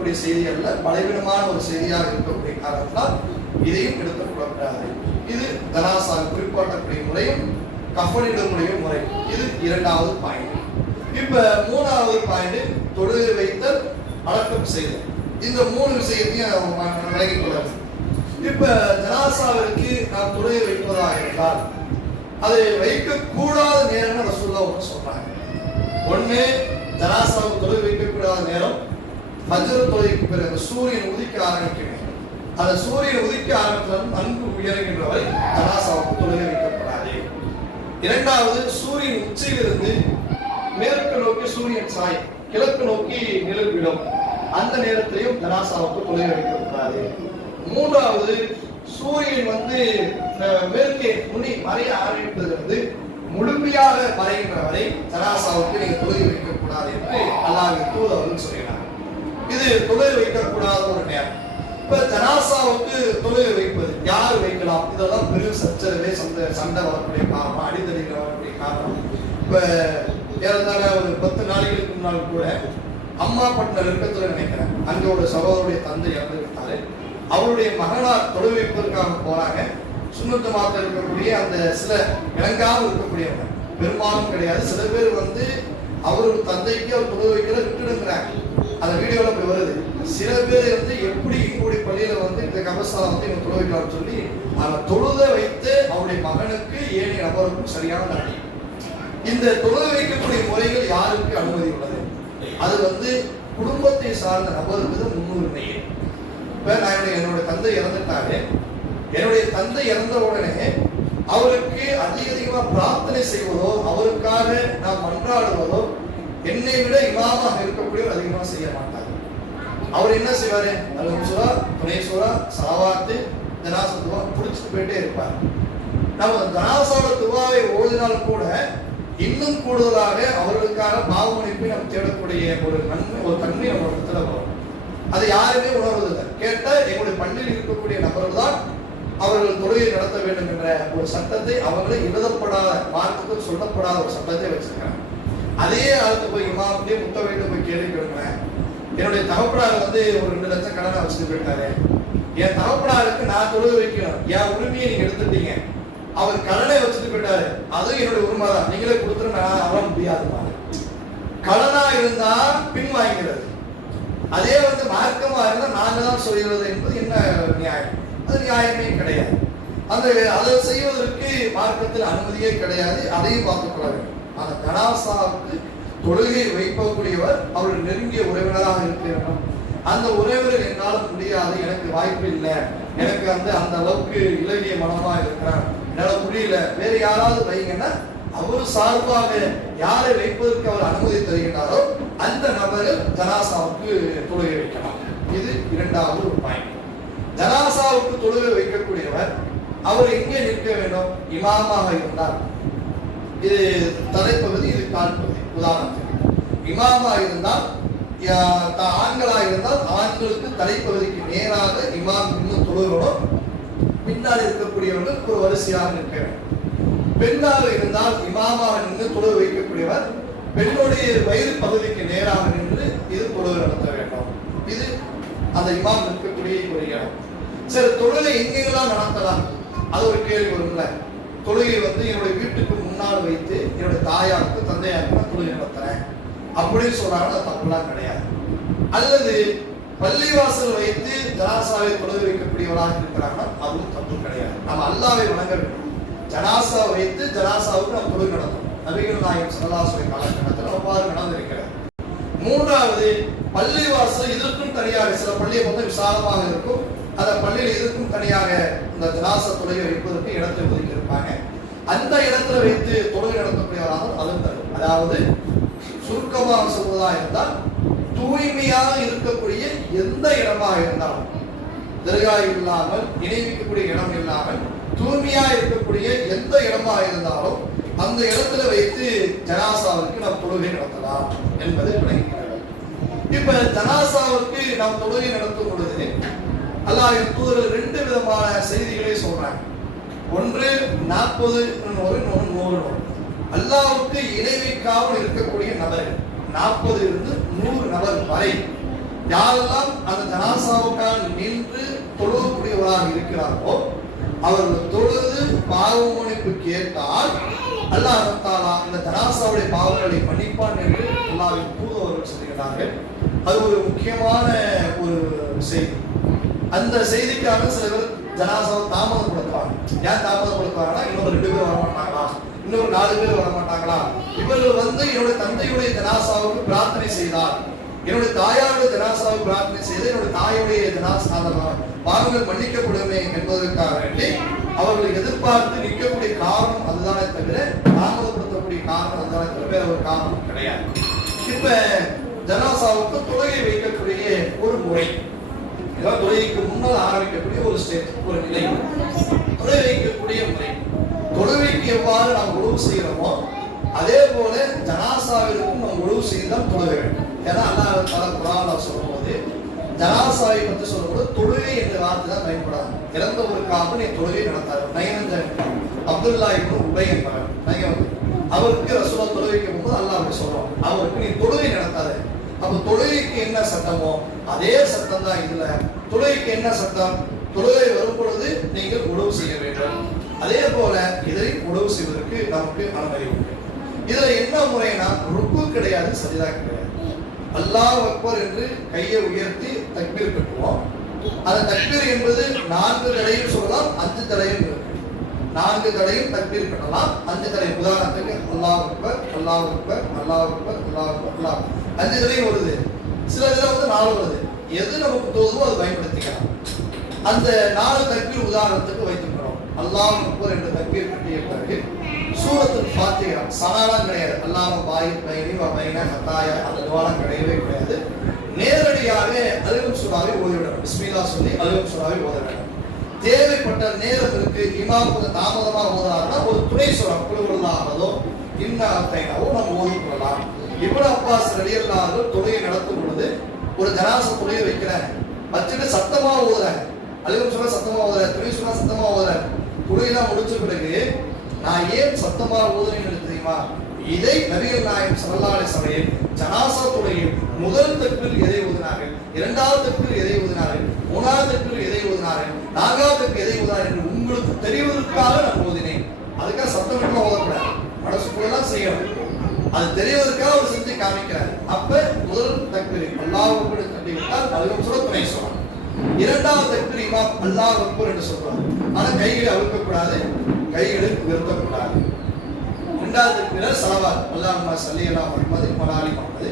இருக்கக்கூடிய செய்தி அல்ல, பலவீனமான ஒரு செய்தியாக இருக்கக்கூடிய காரணத்தால் இதையும் எடுத்துக்கொள்ளக்கூடாது. இது ஜனாசா குறிப்பாட்டக்கூடிய முறையும் கஃனிடக்கூடிய முறை. இது இரண்டாவது பாயிண்ட். இப்ப மூணாவது பாயிண்ட் தொழுகை வைத்தல், அடக்கம் செய்தல். இந்த மூணு விஷயத்தையும் விலகிக் கொள்ளலாம். இப்ப ஜனாசாவிற்கு நாம் தொழுகை வைப்பதாக இருந்தால் அதை வைக்கக்கூடாத நேரம் ரசூலுல்லாஹ் ஒன்று சொல்றாங்க. ஒண்ணு, ஜனாசாவுக்கு தொழுகை வைக்கக்கூடாத நேரம் ஃபஜ்ர் தொழுகைக்கு பிறகு சூரியன் உதிக்க ஆரம்பிக்க வேண்டும். அந்த சூரியன் உதிக்க ஆரம்பித்தாலும் நன்கு உயர்கின்ற வரை ஜனாசாவுக்கு தொழுகை வைக்கப்படாது. இரண்டாவது, சூரியன் உச்சியிலிருந்து மேற்கு நோக்கி சூரியன் சாய் கிழக்கு நோக்கி நிலவிடும், அந்த நேரத்திலையும் ஜனாசாவுக்கு தொழுகை வைக்கக்கூடாது. மூன்றாவது, சூரியன் மேற்கே முனி மறைய ஆரம்பிப்பதிலிருந்து முழுமையாக மறைகின்ற வரை ஜனாசாவுக்கு நீங்க தொழுகை வைக்கக்கூடாது என்று அல்லாஹ்வின் தூதர் சொல்கிறார். இது தொழுகை வைக்கக்கூடாத ஒரு நேரம். இப்ப ஜனாசாவுக்கு தொழுகை வைப்பது யார் வைக்கலாம், இதெல்லாம் பெரும் சச்சரவே சண்டை வரக்கூடிய காரணம், அடிதடிகள் வரக்கூடிய காரணம். இப்ப ஏறத்தாழ ஒரு 10 நாளைகளுக்கு முன்னால் கூட அம்மாப்பட்டின நெருக்கத்தில் நினைக்கிறேன், அங்க ஒரு சகோதரருடைய தந்தை இறந்து விட்டாரு. அவருடைய மகனார் தொழுகை வைப்பதற்காக போறாங்க. சுன்னத் ஜமாத்தில் இருக்கக்கூடிய அந்த சில இணங்காமல் இருக்கக்கூடியவங்க, பெரும்பாலும் கிடையாது, சில பேர் அவரோட தந்தைக்கு அவர் தொழுகை வைக்கிற விட்டுடுங்கிறாங்க. அந்த வீடியோல போய் வருது. சில பேர் எப்படி எங்களுடைய பள்ளியில இந்த கபஸ்தால இவங்க தொழுகை வைக்கலாம்னு சொல்லி அவன் தொழுத வைத்து அவருடைய மகனுக்கு ஏனைய நபருக்கும் சரியான நடி. இந்த தொழுகை வைக்கக்கூடிய முறைகள் யாருக்கு அனுமதி உள்ளது? அது குடும்பத்தை சார்ந்த நபருக்கு முன்னுரிமை. இப்ப நான் என்னுடைய தந்தை இறந்துட்டாரு, என்னுடைய தந்தை இறந்த உடனே அவருக்கு அதிகமா பிரார்த்தனை செய்வதோ அவருக்காக நாம் மன்றாடுவதோ என்னை விட இமாமாக இருக்கக்கூடியவர் அதிகமா செய்ய மாட்டார். அவர் என்ன செய்வாரு, அல்ஹம்துலில்லா, துணை சூரா, சலவாத்து, ஜனாசா துவா புடிச்சிட்டு போயிட்டே இருப்பார். நம்ம ஜனாசாவோட துவாவை ஓதினால் கூட இன்னும் கூடுதலாக அவர்களுக்காக பாவ மன்னிப்பை நாம் தேடக்கூடிய ஒரு நன்மை, ஒரு தன்மை நம்ம இடத்துல வரும். அது யாருமே உணர்வதில்லை. கேட்டா எங்களுடைய பள்ளியில் இருக்கக்கூடிய நபர்கள் தான் அவர்கள் தொழுகை நடத்த வேண்டும் என்ற ஒரு சட்டத்தை அவங்களே எழுதப்படாத, மார்க்கத்தில் சொல்லப்படாத ஒரு சட்டத்தை வச்சிருக்காங்க. அதே ஆளுக்கு போய் இமாம்கிட்டே முத்த வேண்டும் போய் கேள்வி கேட்கிறேன். என்னுடைய தகப்பனார் ஒரு 2 லட்சம் கடனை வச்சுட்டு போயிட்டாரு, என் தகப்பனாருக்கு நான் தொழுகை வைக்கணும், என் உரிமையை நீங்க எடுத்துட்டீங்க, அவர் கடனை வச்சுட்டு போயிட்டாரு, அதுவும் என்னுடைய உரிமை தான், நீங்களே கொடுத்துட்டு நான் அவர முடியாது. கடனா இருந்தா பின் வாங்கிறது, அதே மார்க்கமா இருந்தா நாங்க தான் சொல்கிறது என்பது என்ன நியாயம்? அது நியாயமே கிடையாது. அதை செய்வதற்கு மார்க்கத்தில் அனுமதியே கிடையாது. அதையும் பார்த்துக் கொள்ள வேண்டும். அந்த ஜனாசாவுக்கு தொழுகை வைக்கக்கூடியவர் அவர்கள் நெருங்கிய உறவினராக இருக்க வேண்டும். அந்த உறவினர் என்னால் முடியாது, எனக்கு வாய்ப்பு இல்லை, எனக்கு அந்த அளவுக்கு இலகிய மனமா இருக்கிறான், என்னால் முடியல, வேற யாராவது வைங்கன்னா அவரு சார்பாக யாரை வைப்பதற்கு அவர் அனுமதி தருகின்றாரோ அந்த நபர்கள் ஜனாசாவுக்கு தொழுகை வைக்கலாம். இது இரண்டாவது ஒரு பாயிண்ட். ஜனாசாவுக்கு தொழுகை வைக்கக்கூடியவர் அவர் எங்கே நிற்க வேண்டும்? இமாமாக இருந்தால் இது தலைப்பகுதி, இது கால் பகுதி. உதாரணத்துக்கு இமாமாக இருந்தால், ஆண்களாக இருந்தால் ஆண்களுக்கு தலைப்பகுதிக்கு நேராக இமாம் இன்னும் தொழுகிறோம், பின்னால் இருக்கக்கூடியவர்கள் ஒரு வரிசையாக நிற்க வேண்டும். பெண்ணாக இருந்தால் இமாமாக நின்று தொழுகை வைக்கக்கூடியவர் பெண்ணுடைய வயிறு பகுதிக்கு நேராக நின்று இது தொழுகை நடத்த வேண்டும். இது அந்த இமாம் நிற்கக்கூடிய ஒரு இடம். சரி, தொழுகை எங்கெல்லாம் நடத்தலாம்? அது ஒரு கேள்வி வரும்ல. தொழுகை என்னுடைய வீட்டுக்கு முன்னால் வைத்து என்னுடைய தாயாருக்கு தந்தையாருக்கு நான் தொழுகை நடத்துறேன் அப்படின்னு சொல்றாங்க, அது தப்புலாம் கிடையாது. அல்லது பள்ளிவாசல் வைத்து ஜனாசாவை தொழுகை வைக்கக்கூடியவராக இருக்கிறாங்கன்னா அதுவும் தப்பு கிடையாது. நம்ம அல்லாஹ்வை வணங்க வேண்டும். ஜனாசா வைத்து ஜனாசாவுக்கு நாம் தொழுகை நடத்தணும். நபிகள் நாயகம் ஸல்லல்லாஹு அலைஹி வஸல்லம் காலகட்டத்தில் அவ்வாறு நடந்திருக்கிறது. மூன்றாவது, பள்ளிவாசல் இதற்கும் தனியாக, சில பள்ளியை விசாலமாக இருக்கும், அந்த பள்ளியில் இதற்கும் தனியாக இந்த ஜனாசா தொழுகை வைப்பதற்கு இடத்தை ஒதுக்கி இருப்பாங்க. அந்த இடத்துல வைத்து தொழுகை நடத்தக்கூடியவராக அதுவும் தரும். அதாவது சுருக்கமாக சொல்வதாக இருந்தால், தூய்மையாக இருக்கக்கூடிய எந்த இடமாக இருந்தாலும், தர்கா இல்லாமல், இணைவிக்கக்கூடிய இடம் இல்லாமல் தூய்மையா இருக்கக்கூடிய எந்த இடமாக இருந்தாலும் அந்த இடத்துல வைத்து ஜனாசாவுக்கு நாம் தொழுகை நடத்தலாம் என்பதை விளங்குகிறது. இப்ப ஜனாசாவுக்கு நாம் தொழுகை நடத்தும் பொழுது அல்லாஹ்வின் தூதர் 2 விதமான செய்திகளை சொல்றாங்க. ஒன்று 40 நோறு, 100 நோறு. அல்லாஹ்வுக்கு இணை வைக்காமல் இருக்கக்கூடிய நபர்கள் 40 இருந்து 100 நபர் வரை யாரெல்லாம் அந்த ஜனாசாவுக்காக நின்று தொழுகக்கூடியவராக இருக்கிறாரோ அவர்கள் தொழுது பாவ மன்னிப்பு கேட்டால் அல்லாஹ் தஆலா இந்த ஜனாசாவுடைய பாவங்களை மன்னிப்பான் என்று அல்லாஹ்வின் தூதர்கள் சொல்கிறார்கள். அது ஒரு முக்கியமான ஒரு செய்தி. அந்த செய்திக்காக சில பேர் ஜனாசாவை தாமதப்படுத்துவாங்க. ஏன் தாமதப்படுத்துவாங்கன்னா, இன்னொரு 2 பேர் வர மாட்டாங்களா, இன்னொரு 4 பேர் வர மாட்டாங்களா, இவர்கள் என்னுடைய தந்தையுடைய ஜனாசாவுக்கு பிரார்த்தனை செய்தார், என்னுடைய தாயாருடைய ஜனாசாவுக்கு பிரார்த்தனை செய்து என்னுடைய தாயுடைய ஜனாசா பாவங்கள் மன்னிக்கப்படுமே என்பதற்காக வேண்டி அவர்கள் எதிர்பார்த்து நிற்கக்கூடிய காரணம் அதுதானே தவிர தாமதப்படுத்தக்கூடிய காரணம் அதுதானே தவிர வேற ஒரு காரணம் கிடையாது. இப்ப ஜனாசாவுக்கு தொழுகை வைக்கக்கூடிய ஒரு முறை, தொழுகைக்கு முன்னால் ஆரம்பிக்கக்கூடிய ஒரு ஸ்டேஜ், ஒரு நிலை, தொழுகை வைக்கக்கூடிய முறை. தொழுகைக்கு எவ்வாறு நாம் உழவு செய்கிறோமோ அதே போல ஜனாசாவிற்கும் நாம் உழவு செய்துதான் தொழுக வேண்டும். ஏன்னா அல்லாஹ் தஆலா குர்ஆன்ல சொல்லும்போது ஜனாசாவை பற்றி சொல்லும்போது தொழுகை என்ற வார்த்தை தான் பயன்படாது. இறந்தவருக்காக நீ தொழுகை நடத்தாரு. நயனந்த அப்துல்லா இப்னு உபை என்பவர் அவருக்கு ரசூலுல்லாஹ் தொழுகைக்கு போகும்போது அல்லாஹ் அப்படி சொல்றோம், அவருக்கு நீ தொழுகை நடத்தாரு. அப்ப தொழுகைக்கு என்ன சட்டமோ அதே சட்டம் தான் இதுல. தொழுகைக்கு என்ன சட்டம்? தொழுகை வரும் பொழுது நீங்கள் உழவு செய்ய வேண்டும். அதே போல இதை உழவு செய்வதற்கு நமக்கு அனுமதி உண்டு. இதுல என்ன முறைனா, ருக்கு கிடையாது, சஜிதா கிடையாது. அல்லாஹ் அக்பர் என்று கையை உயர்த்தி தக்பீர் கட்டுவோம். அந்த தக்பீர் என்பது 4 தடவையும் சொல்லலாம், 5 தடவையும் இருக்கு. 4 தடவையும் தக்பீர் கட்டலாம், 5 தடவை. உதாரணத்துக்கு அல்லாஹ் அக்பர், அல்லாஹ் அக்பர், அல்லாஹ் அக்பர், அல்லாஹ் அக்பர், அல்லாஹ் 5 தடவையும் வருது. சில இதுல 4 வருது. எது நமக்கு தோதுவோ அது பயன்படுத்திக்கலாம். அந்த 4 தக்பீர் உதாரணத்துக்கு வைத்துக்கிறோம். அல்லாஹ் அக்பர் என்ற தக்பீர் கட்டிய பிறகு சூரத்துல் ஃபாத்திஹா சனாலாம் கிடையாது. அல்லாஹ் பாயித் பைனி வ பைன ஹதாயா அந்த துஆலாம் கிடையவே கிடையாது. நேரடியாக அல்ஹம் சூராவை ஓதிவிடணும். பிஸ்மில்லாஹ் சொல்லி அல்ஹம் சூராவை ஓத வேண்டும். தேவைப்பட்ட நேரத்திற்கு இமாம் கொஞ்சம் தாமதமாக ஓதுறாருன்னா ஒரு துணை சூரா குல்ஹுவல்லாஹோ இன்னா அத்தைனாவோ நம்ம ஓதிக்கொள்ளலாம். இப்னு அப்பாஸ் ரலியல்லாஹு அன்ஹு தொழுகை நடத்தும் பொழுது ஒரு ஜனாசா தொழுகை வைக்கிறாங்க, வச்சுட்டு சத்தமா ஓதுறாங்க. அல்ஹம் சூரா சத்தமா ஓதுறாங்க, துணை சூரா சத்தமா ஓதுறாங்க. தொழுகைலாம் முடிச்ச பிறகு நான் ஏன் சத்தமா ஓதுறேன்னு தெரியுமா? இதை நபிகள் நாயகம் ஸல்லல்லாஹு அலைஹி வஸல்லம் ஜனாசா தொழுகையில் முதல் தக்பீர் எதை ஓதினார்கள், இரண்டாவது தக்பீர் எதை ஓதினார்கள், மூணாவது தக்பீர் எதை ஓதினார்கள், நான்காவது தக்பீர் எதை ஓதினார்கள் என்று உங்களுக்கு தெரிவதற்காக நான் ஓதினேன். அதுக்காக சத்தமிட்டு ஓதக்கூடாது, மனசுக்குள்ளதான் செய்யணும். அது தெரிவதற்காக அவர் செஞ்சு காமிக்கிறார். அப்ப முதல் தக்பீர் அல்லாஹ் அக்பர் கட்டிவிட்டால் அல்ஹம் சூரா துணை சூரா. இரண்டாவது தக்பீர் இமாம் அல்லாஹ் அக்பர் என்று சொல்றாங்க. ஆனா கைகளை அழுக்கக்கூடாது, கைகளை உயர்த்தக்கூடாது. இரண்டாவது தக்பீர் ஸலவாத் அல்லாஹும்ம ஸல்லி அலா முஹம்மது வ அலி முஹம்மது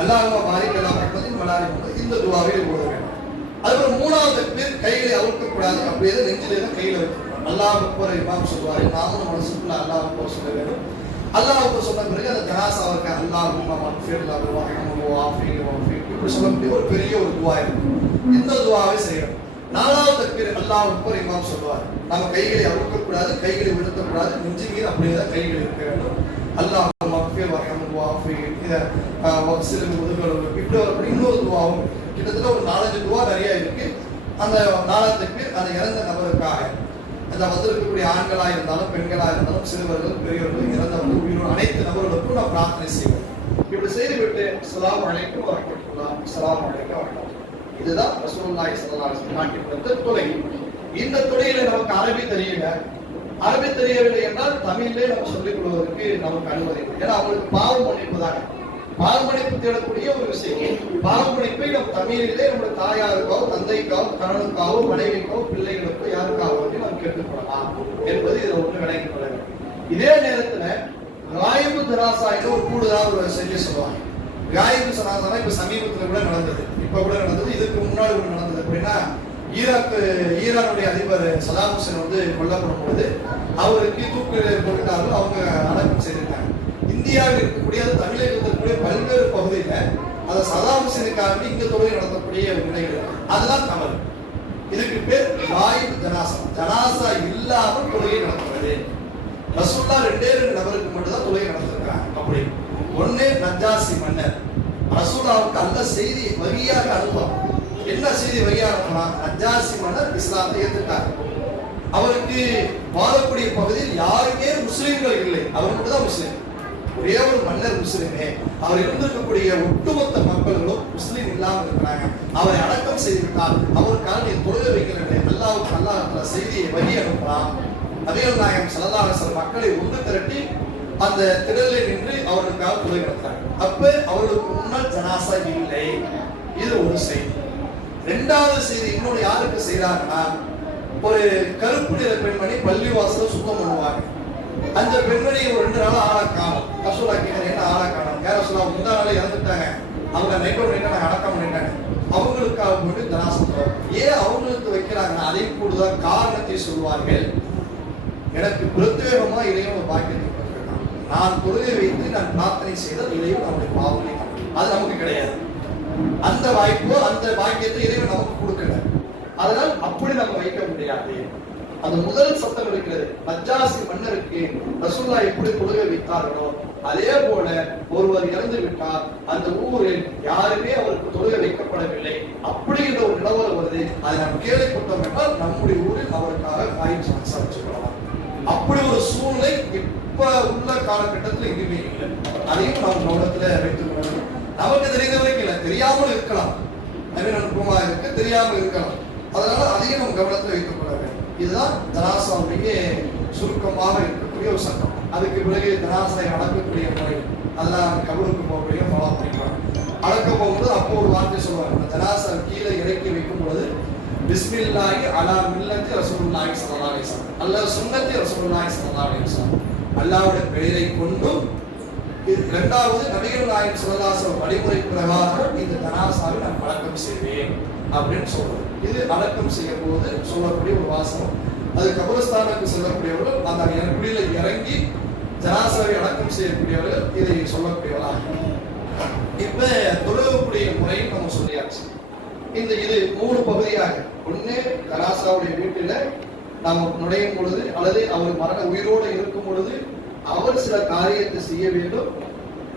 அல்லாஹும்ம பாரிக் அலா முஹம்மது வ அலி முஹம்மது இந்த துஆவை ஓத வேண்டும். அதுக்கப்புறம் மூணாவது தக்பீர் கைகளை அழுக்கக்கூடாது, அப்படியே நெஞ்சிலே தான் கையில வைக்கணும். அல்லாஹ் அக்பர் இமாம் சொல்வாரு, நாமும் மனசுக்குள்ள அல்லாஹ் அக்பர் சொல்ல வேண்டும். அல்லாஹ் அக்பர் சொன்ன பிறகு அந்த ஜனாசாவுக்கு அல்லாஹும்ம மக்ஃபிர் லஹு வர்ஹம்ஹு வஆஃபிஹி வஃபீஹி இப்படி சொல்லக்கூடிய ஒரு பெரிய ஒரு துஆ இருக்கு. இந்த துஆவை செய்யணும். நாலாவது தக்பீர் அல்லாஹ் அக்பர் இமாம் சொல்வார், நம்ம கைகளை அழுக்கக்கூடாது, கைகளை விழுத்தக்கூடாது, நெஞ்சு மீது அப்படியே தான் கைகள் இருக்க வேண்டும். அல்லாஹும்ம மக்ஃபிர் வர்ஹம்ஹு வஆஃபிஹி இத வக்ஸில் முதுகலவு இப்படி ஒரு இன்னொரு துஆவும் கிட்டத்தட்ட ஒரு 4-5 துஆ நிறைய இருக்கு. அந்த நாலாவது தக்பீர் அந்த இறந்த நபருக்காக, அந்த வந்திருக்கக்கூடிய ஆண்களா இருந்தாலும் பெண்களா இருந்தாலும் சிறுவர்கள் பெரியவர்கள் இறந்தவர்கள் உயிரோடு அனைத்து நபர்களுக்கும் நாம் பிரார்த்தனை செய்வோம். இப்படி செய்துவிட்டு அஸ்ஸலாமு அலைக்கும் வரஹ்மத்துல்லாஹி அஸ்ஸலாமு அலைக்கும் வரஹ்மத்துல்லாஹி இதுதான் ரசூலுல்லாஹி ஸல்லல்லாஹு அலைஹி வஸல்லம் காட்டிக் கொடுத்த தொழுகை. இந்த தொழுகையில நமக்கு அரபி தெரியல, அரபி தெரியவில்லை என்றால் தமிழிலே நம்ம சொல்லிக் கொள்வதற்கு நமக்கு அனுமதி இல்லை. ஏன்னா அவங்களுக்கு பாவ மன்னிப்பு தானே, பாவ மன்னிப்பு தேடக்கூடிய ஒரு விஷயம். பாவ மன்னிப்பை நம்ம தமிழிலே நம்முடைய தாயாருக்கோ தந்தைக்கோ கணவனுக்காவோ மனைவிக்கோ பிள்ளைகளுக்கோ யாருக்காவோ நாம் கேட்டுக்கொள்ளலாம் என்பது இதை ஒன்று விளங்கிக் கொள்ள வேண்டும். இதே நேரத்துல காயிபு ஜனாசா என்று ஒரு கூடுதலாக ஒரு செய்தி சொல்லுவாங்க. காயிபு ஜனாசா இப்ப சமீபத்துல கூட நடந்தது, இப்ப கூட நடந்தது, இதுக்கு முன்னாடி கூட நடந்தது. அப்படின்னா ஈரானுடைய அதிபர் சதாம் ஹுசேன் வந்து கொல்லப்படும் பொழுது அவருக்கு தூக்கு போட்டுட்டார்கள், அவங்க அடக்கம் செய்திருக்காங்க. இந்தியாவில் இருக்கக்கூடிய தமிழகத்தில் இருக்கக்கூடிய பல்வேறு பகுதியில அந்த சதாம் ஹுசேனுக்காக இங்க தொழுகை நடத்தக்கூடிய நிலைகள் அதுதான் தவறு. இதுக்கு பேர் காயிபு ஜனாசா. ஜனாசா இல்லாமல் தொழுகை நடத்துவது. ரசூலுல்லாஹ் 2 நபருக்கு மட்டும் தான் தொழுகை நடத்திருக்காங்க. அப்படி ஒண்ணு நஜ்ஜாசி மன்னர், ரசூலுல்லாஹ்வுக்கு அந்த செய்தி வழியாக அனுப்பலாம். என்ன செய்தி வழியாக அனுப்பலாம்? நஜ்ஜாசி மன்னர் இஸ்லாத்தை ஏற்றுட்டார். அவருக்கு வாழக்கூடிய பகுதியில் யாருமே முஸ்லிம்கள் இல்லை, அவர் மட்டும் தான் முஸ்லிம். ஒரே ஒரு மன்னர் முஸ்லிமே, அவர் இருந்திருக்கக்கூடிய ஒட்டுமொத்த மக்களும் முஸ்லீம் இல்லாமல் இருக்கிறாங்க, அவரை அடக்கம் செய்துவிட்டால் அவருக்காக நீ தொழுகை வைக்கிறேன் அல்லாஹ்வுக்கு அல்லாஹ் செய்தியை வழி அனுப்புறான். நபிகள் நாயகம் ஸல்லல்லாஹு அலைஹி வஸல்லம் மக்களை ஒன்று திரட்டி அந்த திடலில் நின்று அவர்களுக்காக தொழுகை நடத்துறாங்க. அப்ப அவர்களுக்கு முன்னால் ஜனாசா இல்லை. இது ஒரு செய்தி. இரண்டாவது செய்தி இன்னொரு யாருக்கு செய்யறாங்கன்னா, ஒரு கருப்பு நிற பெண்மணி பள்ளிவாசல சுத்தம் பண்ணுவாங்க. அந்த பெண்மணி ஒரு 2 நாள் ஆளா காணும். ரசூலா கேட்டாங்க, என்ன ஆளா காணும்? யார சொல்ல முந்தா நாளே இறந்துட்டாங்க, அவங்க நைட்டோட நைட்டா அடக்கம் பண்ணிட்டாங்க, அவங்களுக்காக போட்டு ஜனாசா. ஏன் அவங்களுக்கு வைக்கிறாங்க? அதை கூடுதல் காரணத்தை சொல்வார்கள். எனக்கு பிரத்யேகமா இறைவன் பாக்கியத்தை கொடுத்திருக்கான், நான் தொழுகை வைத்து நான் பிரார்த்தனை செய்தால் இறைவன் நம்முடைய பாவனை, அது நமக்கு கிடையாது. அந்த வாய்ப்போ அந்த பாக்கியத்தை இறைவன் நமக்கு கொடுக்கல. அதனால் அப்படி நம்ம வைக்க முடியாது. அந்த முதல் சட்டம் இருக்கிறது. நஜ்ஜாசி மன்னருக்கு ரசூலுல்லாஹ் எப்படி தொழுகை வைத்தார்களோ அதே போல ஒருவர் இறந்து விட்டார், அந்த ஊரில் யாருமே அவருக்கு தொழுகை வைக்கப்படவில்லை அப்படிங்கிற ஒரு நிலவரம் வருது. அதை நாம் கேள்விப்பட்டோம் என்றால் நம்முடைய ஊரில் அவருக்காக காய்ச்சி வச்சுக்கலாம். அப்படி ஒரு சூழ்நிலை இப்ப உள்ள காலகட்டத்தில் எதுவுமே இல்லை. அதையும் நாம் கவனத்துல வைத்துக் கொள்ளணும். நமக்கு தெரிந்த வரைக்கும் இல்லை, தெரியாமல் இருக்கலாம், நவீனமா இருக்கு, தெரியாமல் இருக்கலாம். அதனால அதையும் நம்ம கவனத்தில் வைத்துக் கொள்ள வேண்டும். இதுதான் ஜனாசாவுடைய சுருக்கமாக இருக்கக்கூடிய ஒரு சட்டம். அதுக்கு பிறகு ஜனாசாவை அடக்கக்கூடிய முறை, அதெல்லாம் கபருக்கு போகக்கூடிய ஃபாலோ பண்ணிக்கலாம். அடக்க போகும்போது அப்போ ஒரு வார்த்தை சொல்லுவாங்க, அந்த ஜனாசா கீழே இறக்கி வைக்கும் பொழுது பிஸ்மில்லாஹி அலா மில்லத்தி ரசூலுல்லாஹி ஸல்லல்லாஹு அலைஹி வஸல்லம், அல்லாஹ் சுன்னத்தி ரசூலுல்லாஹி ஸல்லல்லாஹு அலைஹி வஸல்லம், அல்லாஹ்வுடைய பெயரை கொண்டும். இரண்டாவது நபிகள் நாயகம் ஸல்லல்லாஹு அலைஹி வஸல்லம் வழிமுறை பிரகாரம் இந்த ஜனாசாவை நான் அடக்கம் செய்வேன் அப்படின்னு சொல்றது. இது அடக்கம் செய்யும் போது சொல்லக்கூடிய ஒரு வாசகம். அது கபரஸ்தானுக்கு செல்லக்கூடியவர்கள் அந்த குடியில இறங்கி ஜனாசாவை அடக்கம் செய்யக்கூடியவர்கள் இதை சொல்லக்கூடியவர்களாக. இப்ப தொழுகக்கூடிய முறையும் நம்ம சொல்லியாச்சு. இது 3 பகுதியாக. ஒண்ணு, ஜனாசாவுடைய வீட்டில நாம் நுழையும் பொழுது அல்லது அவர் மரண உயிரோடு இருக்கும் பொழுது அவர் சில காரியத்தை செய்ய வேண்டும்.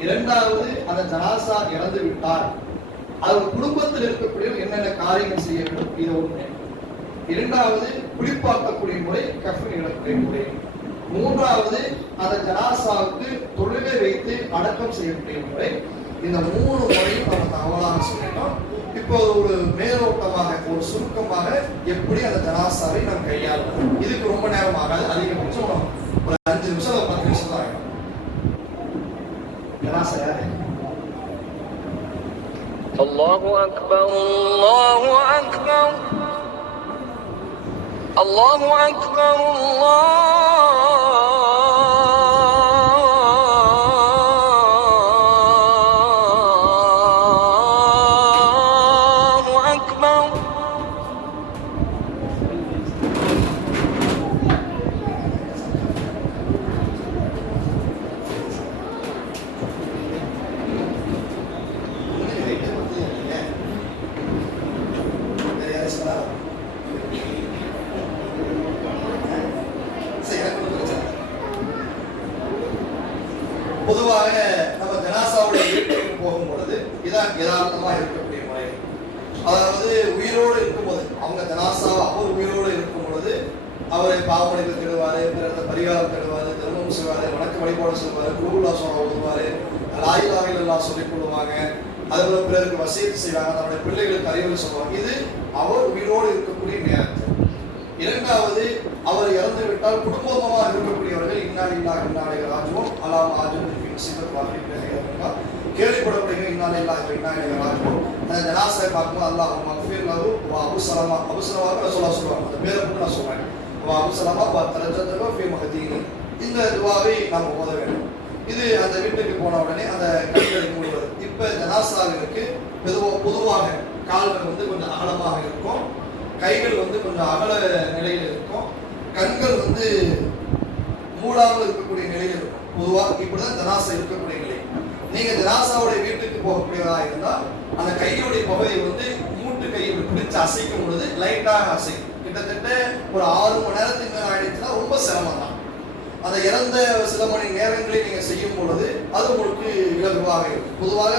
இரண்டாவது, அந்த ஜனாசா இறந்து விட்டார், அவர் குடும்பத்தில் இருக்கக்கூடிய என்னென்ன காரியங்கள் செய்ய வேண்டும், இது ஒண்ணு. இரண்டாவது, குளிப்பாக்கக்கூடிய முறை, கஃன் இடக்கூடிய முறை. மூன்றாவது, அந்த ஜனாசாவுக்கு தொழுகை வைத்து அடக்கம் செய்யக்கூடிய முறை. இந்த 3 முறையும் நம்ம தகவலாக சொல்லிட்டோம். இப்போ ஒரு மேலோட்டமாக ஒரு சுருக்கமாக எப்படி அந்த ஜனாசாவை நாம் கையாளணும். இதுக்கு ரொம்ப நேரம் ஆகாது, அதிகபட்சம் ஒரு 5 நிமிஷம் 10 நிமிஷம் தான் ஆகும். ஜனாசா யாரு? அல்லாஹு அக்பர் அல்லாஹு அக்பர் அல்லாஹு அக்பர் பொதுவாக நம்ம ஜனாசாவுடைய வீட்டுக்கு போகும் பொழுது இதான் யதார்த்தமா இருக்கக்கூடிய முறை. அதாவது உயிரோடு இருக்கும்போது அவங்க ஜனாசாவை அவர் உயிரோடு இருக்கும் பொழுது அவரை பாவமடைந்து தேடுவாரு, பிறந்த பரிகாரம் தேடுவாரு, திருமணம் செய்வாரு, வணக்க வழிபாடு செய்வாரு, குருகுலா சொல்ல ஓதுவாரு, லா இலாஹ இல்லல்லாஹ் சொல்லிக் கொள்வாங்க. அதுபோல பிறருக்கு வசியத்து செய்வாங்க, தன்னுடைய பிள்ளைகளுக்கு அறிவுரை சொல்லுவாங்க. இது அவர் உயிரோடு இருக்கக்கூடிய நேரத்தில். இரண்டாவது, அவர் இறந்து விட்டால் குடும்பமாக இருக்கக்கூடியவர்கள் இன்னா லில்லாஹி வ இன்னா இலைஹி ராஜிஊன் அலாம் ஆஜின் முஸீபத் வாஹித் கேள்விப்படக்கூடிய இன்னா லில்லாஹி வ இன்னா இலைஹி ராஜிஊன். அந்த ஜனாஸை பார்க்கும்போது அல்லாஹ் மக்ஃபிர் லஹு வ அபு சலமா, அபு சலமாக்கு ரசூலுல்லாஹ் சொல்லுவாங்க, அந்த பேரை போட்டு நான் சொல்றேன், வ அபு சலமா வ தரஜதஹு ஃபீ மஹதீனி. இந்த துஆவை நாம் ஓத வேண்டும். இது அந்த வீட்டுக்கு போன உடனே அந்த கண்களை மூடுவது. இப்ப ஜனாஸாவிற்கு பொதுவாக கால்கள் கொஞ்சம் அகலமாக இருக்கும், கைகள் கொஞ்சம் அகல நிலையில் இருக்கும், கண்கள் மூடாமல் இருக்கக்கூடிய நிலையில் இருக்கும். பொதுவாக இப்படிதான் ஜனாசா இருக்கக்கூடிய நிலை. நீங்க ஜனாசாவுடைய வீட்டுக்கு போகக்கூடியதா இருந்தா அந்த கையுடைய பகுதி மூட்டு கையை பிடிச்சு அசைக்கும் பொழுது லைட்டாக அசைக்கும். கிட்டத்தட்ட ஒரு 6 மணி நேரத்துக்கு மேல ஆயிடுச்சுன்னா ரொம்ப சிரமம் தான். அந்த இறந்த சில மணி நேரங்களில் நீங்க செய்யும் பொழுது அது உங்களுக்கு இலகுவாக இருக்கும். பொதுவாக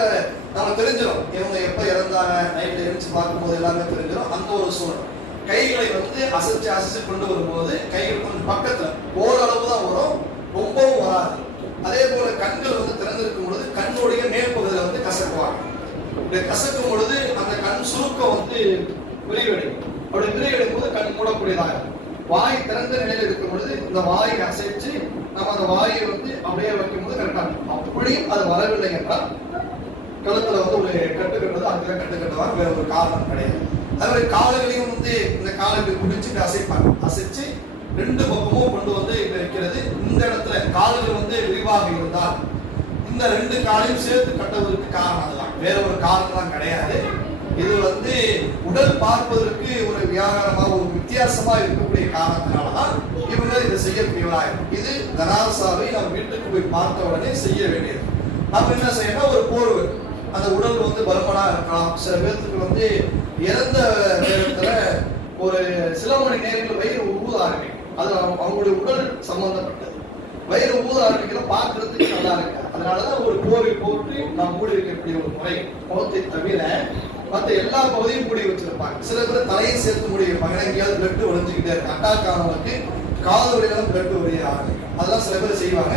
நம்ம தெரிஞ்சிடும் இவங்க எப்ப இறந்தாங்க, நைட்ல எழுந்து பார்க்கும்போது எல்லாமே தெரிஞ்சிடும். அந்த ஒரு சூழல் கைகளை அசைச்சு கொண்டு வரும்போது கைகள் கொஞ்சம் பக்கத்துல ஓரளவு தான் வரும், ரொம்பவும் வராது. அதே போல கண்கள் வந்து திறந்திருக்கும் பொழுது கண்ணுடைய மேல் பகுதியில் வந்து கசக்குவாங்க. இப்படி கசக்கும் பொழுது அந்த கண் சுருக்கம் வந்து விரிவடையும். அப்படி விரிவடையும் போது கண் மூடக்கூடியதாக இருக்கும். வாய் திறந்த நிலையில் இருக்கும் பொழுது இந்த வாயை அசைச்சு நம்ம அந்த வாயை வந்து அப்படியே வைக்கும் போது கரெக்டா இருக்கும். அப்படியும் அது வரவில்லை என்றால் கழுத்துல வந்து ஒரு கட்டு கட்டுறது அங்கே கட்டு கட்டுவாங்க, வேற ஒரு காரணம் கிடையாது. அதே மாதிரி கால்களையும் வந்து இந்த காலை குடிச்சுட்டு அசைப்பாங்க. அசைச்சு ரெண்டு பக்கமும் கொண்டு வந்து வைக்கிறது. இந்த இடத்துல கால்கள் வந்து விரிவாக இருந்தால் இந்த ரெண்டு காலையும் சேர்த்து கட்டுவதற்கு காரணம் அதுதான், வேற ஒரு காரணம் கிடையாது. இது வந்து உடல் பார்ப்பதற்கு ஒரு வியாபாரமா ஒரு வித்தியாசமா இருக்கக்கூடிய காரணத்தினாலதான் இவங்க இதை செய்யக்கூடியவராகும். இது ஜனாசாவை நம்ம வீட்டுக்கு போய் பார்த்த உடனே செய்ய வேண்டியது. நம்ம என்ன செய்யணும், ஒரு போர்வு, அந்த உடல் வந்து பருமனா இருக்கலாம். சில பேர்த்துக்கு வந்து இறந்த நேரத்துல ஒரு சில மணி நேரங்கள் வயிறு ஊத ஆரம்பிக்கும். அது அவங்களுடைய உடல் சம்பந்தப்பட்டது. வயிறு ஊத ஆரம்பிக்கிற பார்க்கறதுக்கு நல்லா இருக்கு. அதனாலதான் ஒரு போர்வை போட்டு நாம் மூடி வைக்கக்கூடிய ஒரு முறை. முகத்தை தவிர மற்ற எல்லா பகுதியும் மூடி வச்சிருப்பாங்க. சில பேர் தலையை சேர்த்து மூடி வைப்பாங்க. எங்கேயாவது பிளட் ஒழிஞ்சுக்கிட்டே இருக்கு. அட்டாக் ஆனவங்களுக்கு காது வழியெல்லாம் பிளட் ஒழிய ஆரம்பிக்கும். அதெல்லாம் சில பேர் செய்வாங்க.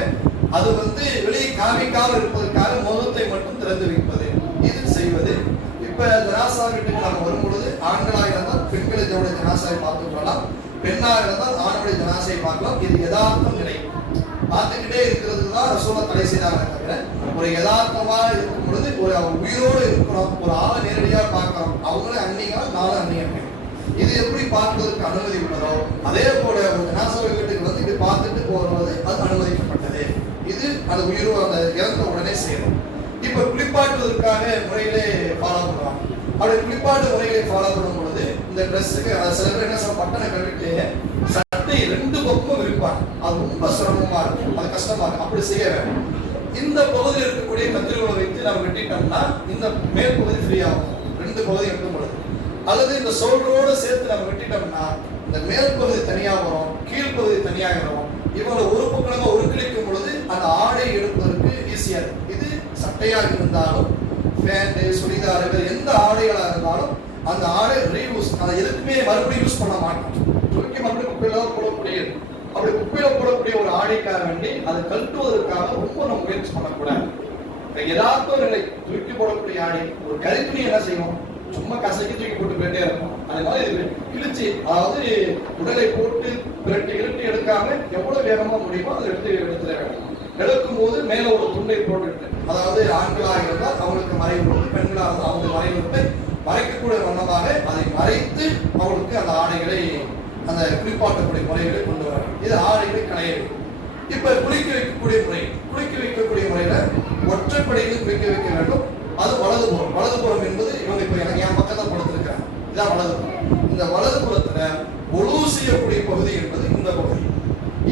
அது வந்து வெளியே காமிக்காமல் இருப்பதற்காக முகத்தை மட்டும் திறந்து வைப்பது, இது செய்வது. இப்ப ஜனாசா வீட்டுக்கு நம்ம வரும் பொழுது ஆண்களாக இருந்தால் பெண்களுடைய ஜனாசாவை பார்த்து கொள்ளலாம், பெண்ணாக இருந்தால் ஆணுடைய ஜனாசையை பார்க்கலாம். இது யதார்த்தம் நிலை. பார்த்துக்கிட்டே இருக்கிறதுக்கு தான் ரசூலா தடை செய்தாங்க தவிர ஒரு யதார்த்தமா இருக்கும் பொழுது ஒரு உயிரோடு இருக்கிறோம், ஒரு ஆளை நேரடியாக பார்க்கிறோம், அவங்களே அன்னியா நானும் அன்னியம். இது எப்படி பார்ப்பதற்கு அனுமதி உள்ளதோ அதே போல ஒரு ஜனாசா வீட்டுக்கு வந்து இப்படி பார்த்துட்டு போறது அது அனுமதிக்கப்பட்டது. இது அந்த உயிரோ அந்த இறந்த உடனே செய்யணும். இப்ப குளிப்பாட்டுவதற்காக முறையிலே ஃபாலோ பண்ணுவாங்க. அப்படி குளிப்பாட்டு முறைகளை ஃபாலோ பண்ணும் பொழுது இந்த ட்ரெஸ்ஸுக்கு சில பேர் என்ன சொல்ல பட்டனை கட்டிட்டு சட்டை ரெண்டு பக்கமும் விரிப்பாங்க. அது ரொம்ப சிரமமா இருக்கும், அது கஷ்டமா இருக்கும். அப்படி செய்ய வேண்டாம். இந்த பகுதியில் இருக்கக்கூடிய கத்திரிகளை வைத்து நம்ம வெட்டிட்டோம்னா இந்த மேல் பகுதி ஃப்ரீ ஆகும், ரெண்டு பகுதி எடுக்கும் பொழுது. அல்லது இந்த சோல்டரோட சேர்த்து நம்ம வெட்டிட்டோம்னா இந்த மேல் பகுதி தனியா வரும், கீழ்ப்பகுதி தனியாக வரும். இவங்களை ஒரு பக்கம் ஒரு கிழிக்கும் பொழுது அந்த ஆடை எடுப்பதற்கு ஈஸியா இருக்கும். இது சட்டையாக இருந்தாலும் பேண்ட் சுடிதார் எந்த ஆடைகளா இருந்தாலும் அந்த ஆடை ரீயூஸ், அதை எதுக்குமே மறுபடியும் யூஸ் பண்ண மாட்டோம். துருக்கி மறுபடியும் குப்பையில போடக்கூடியது. அப்படி குப்பையில போடக்கூடிய ஒரு ஆடைக்காக வேண்டி அதை கழட்டுவதற்காக ரொம்ப நம்ம முயற்சி பண்ணக்கூடாது. ஏதாவது நிலை துருக்கி போடக்கூடிய ஆடை ஒரு கருப்பினி என்ன செய்வோம், சும்மா கசக்கி தூக்கி போட்டு போயிட்டே இருக்கும். அது மாதிரி கிழிச்சு, அதாவது உடலை போட்டு பிரட்டி இழுட்டி எடுக்காம எவ்வளவு வேகமா முடியுமோ அதை எடுத்துல வேண்டும். எடுக்கும் போது மேல ஒரு துண்டை போட்டுட்டு, அதாவது ஆண்களாக இருந்தால் அவங்களுக்கு மறைவு, பெண்களாக இருந்தால் அவங்க மறைவு மறைக்கக்கூடிய வண்ணமாக அதை மறைத்து அவங்களுக்கு அந்த ஆடைகளை அந்த குளிப்பாட்டக்கூடிய முறைகளை கொண்டு வர. இது ஆடைகளை களைய வேண்டும். இப்ப குளிக்க வைக்கக்கூடிய முறை, குளிக்க வைக்கக்கூடிய முறையில ஒற்றைப்படையில் குளிக்க வைக்க வேண்டும். அது வலதுபுறம். வலதுபுறம் என்பது இவங்க இப்ப எனக்கு என் பக்கத்தில் படுத்திருக்கிறாங்க, இதான் வலதுபுறம். இந்த வலதுபுறத்துல ஒழு செய்யக்கூடிய பகுதி என்பது இந்த பகுதி.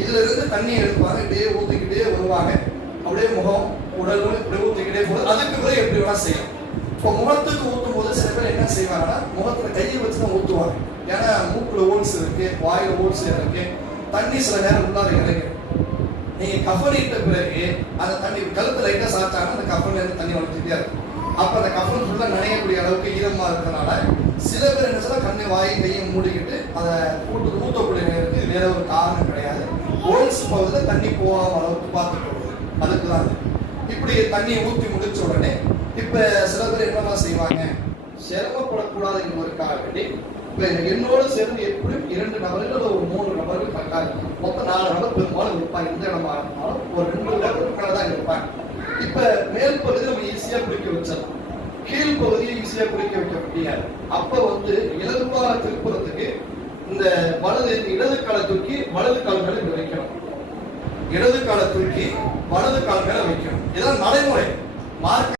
இதுல இருந்து தண்ணி எடுப்பாங்க, இப்படியே ஊத்திக்கிட்டே வருவாங்க. அப்படியே முகம் உடல் இப்படி ஊத்திக்கிட்டே போகுது. அதுக்கு பிறகு எப்படி வேணா செய்யலாம். இப்போ முகத்துக்கு ஊற்றும் போது சில பேர் என்ன செய்வாங்கன்னா முகத்துல கையை வச்சு தான் ஊற்றுவாங்க. ஏன்னா மூக்குல ஓல்ஸ் இருக்கு, வாயில ஓல்ஸ் இருக்கு, தண்ணி சில நேரம் உள்ளார இறங்கும். நீங்க கஃபன் இட்ட பிறகு அந்த தண்ணி கழுத்து லைட்டா சாச்சாங்கன்னா அந்த கஃபன்ல இருந்து தண்ணி வளர்த்துட்டே இருக்கும். அப்ப அந்த கஃபன் ஃபுல்லா நனையக்கூடிய அளவுக்கு ஈரமா இருக்கிறதுனால சில பேர் என்ன சொல்ல கண்ணு வாயை கையும் மூடிக்கிட்டு அதை ஊற்றக்கூடிய நேரத்துக்கு வேற ஒரு காரணம் கிடையாது. ஓல்ஸ் பகுதியில் தண்ணி போகாம அளவுக்கு பார்த்துட்டு அதுக்கு தான். இப்படி தண்ணியை ஊற்றி முடிச்ச உடனே இப்ப சில பேர் என்னமா செய்வாங்க, சிரமப்படக்கூடாது என்பதற்காக வேண்டி இப்ப என்னோடு சேர்ந்து எப்படியும் 2 நபர்கள் ஒரு 3 நபர்கள் பக்காங்க, மொத்தம் 4 நபர் பெரும்பாலும் இருப்பாங்க. எந்த இடமா இருந்தாலும் ஒரு 2 நபர்கள் தான் இருப்பாங்க. இப்ப மேல் பகுதியை நம்ம ஈஸியா குளிக்க வச்சிடலாம், கீழ் பகுதியை ஈஸியா குளிக்க வைக்க முடியாது. அப்ப வந்து இலகுவாக திருப்புறத்துக்கு இந்த இடது காலை தூக்கி வலது கால் மேல இப்படி வைக்கணும், இடது காலை தூக்கி வலது கால் மேல வைக்கணும். இதெல்லாம் நடைமுறை மார்க்க